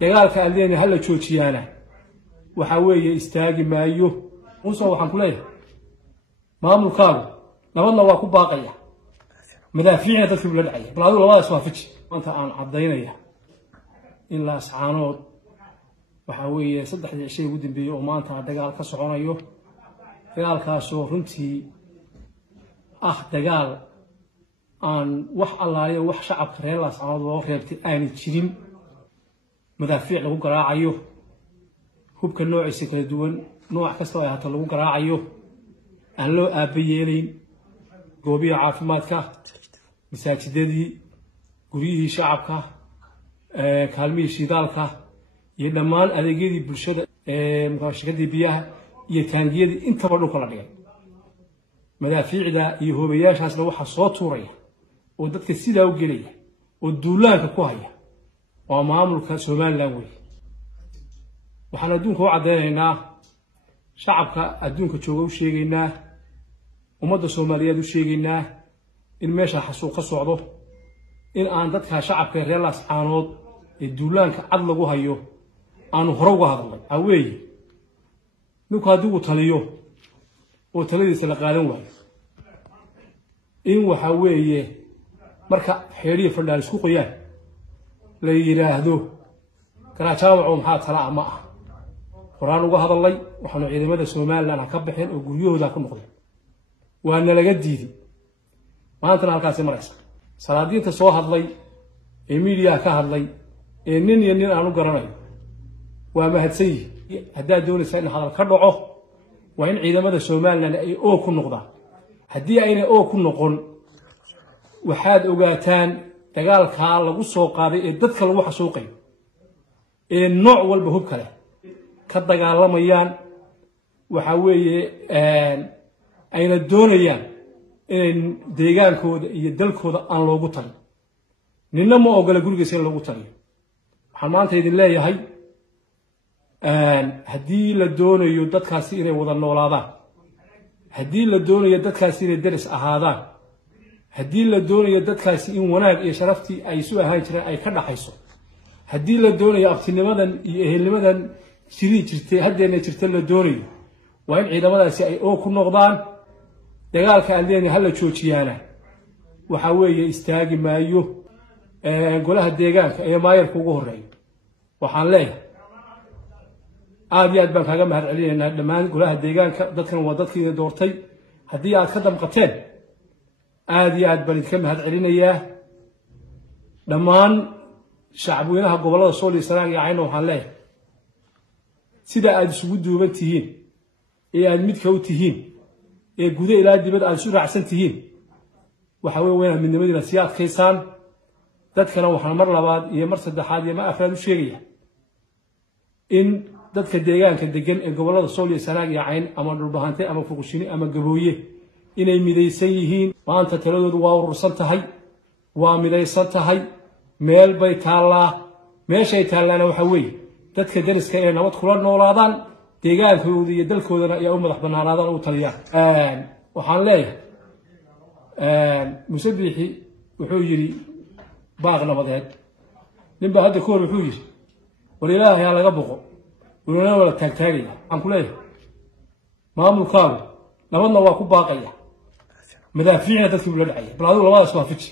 dagaalka aldeena hal la joojiyana waxa weeye istaagi maayo muuse waxaan ku leeyahay maamulkaagu nabadna waa ku baaqaya madaafiicna dadka ula dhacay bal adigu labadaas waa fiji maanta aan cadeynaya in la ascaanood waxa weeye saddexdii shay ugu dambeeyay oo maanta dagaal ka soconayo dagaalkaas oo runtii dagaal aan wax allaaliyo wax shacabka reer ascaanood loo reebtay aan jirin madaafiic lagu garaacayo hubka noociisa kala duwan nooc kasta oo hata lagu garaacayo aan loo aabayeelin goobiga caafimaadka masaajidadii guriyihii shacabka kaalmihii shidaalka iyo dhammaan adeegyadii bulshada shirkadii biyaha iyo taangiyadii intaba dhulka la dhigay madaafiicda iyo hoobayaashaasna waxa soo tuuraya oo dadka sidaa u gelaya oo duulaanka ku haya waa maamulka Soomaaliland weey waxaan adduunka u cadeynaynaa shacabka adduunka jooga u sheegaynaa ummadda Soomaaliyeed u sheegaynaa in meesha xasuuq ka socdo in aan dadka shacabka reer ascaanood ee duulaanka cad lagu hayo aanu hore uga hadalnay aweey ninku hadduu taliyo oo taladiisa la qaadan waayo in waxa weeye marka xeeriyo fadhaal isku qoyaan la yiraahdo garaajawaco maxaa tala ama quraan uga hadalay waxaanu ciidamada Soomaaliland ka bixin oo guryahooda ku noqday waana laga diiday maanta halkaas maraysa salaadiinta soo hadlay ee media ka hadlay ee nin iyo nin aanu garanayo waa mahadsan hadaa doonaysa in hadal ka dhaco waa in ciidamada Soomaaliland ay oo ku noqdaan hadii ayna oo ku noqon waxaad ogaataan dagaalka lagu soo qaaday ee dadka lagu xasuuqay ee nooc walba hub kale ka dagaalamayaan waxa weeye ayna doonayaan in deegaankooda iyo dalkooda aan loogu talin ninna ma ogola gurigiisa in loogu taliyo waxaan maanta idin leeyahay haddii la doonayo dadkaasi inay wada noolaadaan haddii la doonayo dadkaasi inay daris ahaadaan haddii la doonayo dadkaasi in wanaag iyo sharaftii ay soo ahaan jireen ay ka dhaxayso haddii la doonayo abtinimadan iyo ehelnimadan jirtay hadeena jirtay la doonayo waa in ciidamadaasi ay oo ku noqdaan dagaalka aldeena hal la joojiyana waxa weeye istaagi maayo golaha deegaanka ee maayarka ugu horeeyo waxaan leeyahay aad iyo aad baan kaaga mahad celinaynaa dhammaan golaha deegaanka dadkan waa dadkii doortay haddii aad ka damqateen aad iyo aad baan idinka mahad celinayaa dhammaan shacabweynaha gobolada Sool iyo Sanaag iyo Cayn waxaan leeyahay sida aad isugu duuban tihiin ee aad midka u tihiin ee gudaha ilaa dibadda aad isu raacsan tihiin waxa weeye midnimadiina si adkaysaan dadkana waxaan mar labaad iyo mar saddexaad iyo mar afraad u sheegaya in dadka deegaanka degan ee gobolada Sool iyo Sanaag iyo Cayn ama dhulbahantay ama fuqshini ama gabooye inay midaysan yihiin maanta taladoodu waa urursan tahay waa midaysan tahay meel bay taalaa meeshay taalaana waxa weeye dadka dariska ee nabad kula noolaadaan deegaankooda iyo dalkoodana ay u madax banaanaadaan u taliyaan waxaan leeyahay musabixi wuxuu yiri baaq nabadeed ninba hadda koor wuxuu yiri wal ilaahay yaa laga boqo wala wala taagtaagay aan ku leeyahay maamulkaagu nabadna waa ku baaqaya madaafiicna dadka ula dhacay bal adigu labadaas waa fiji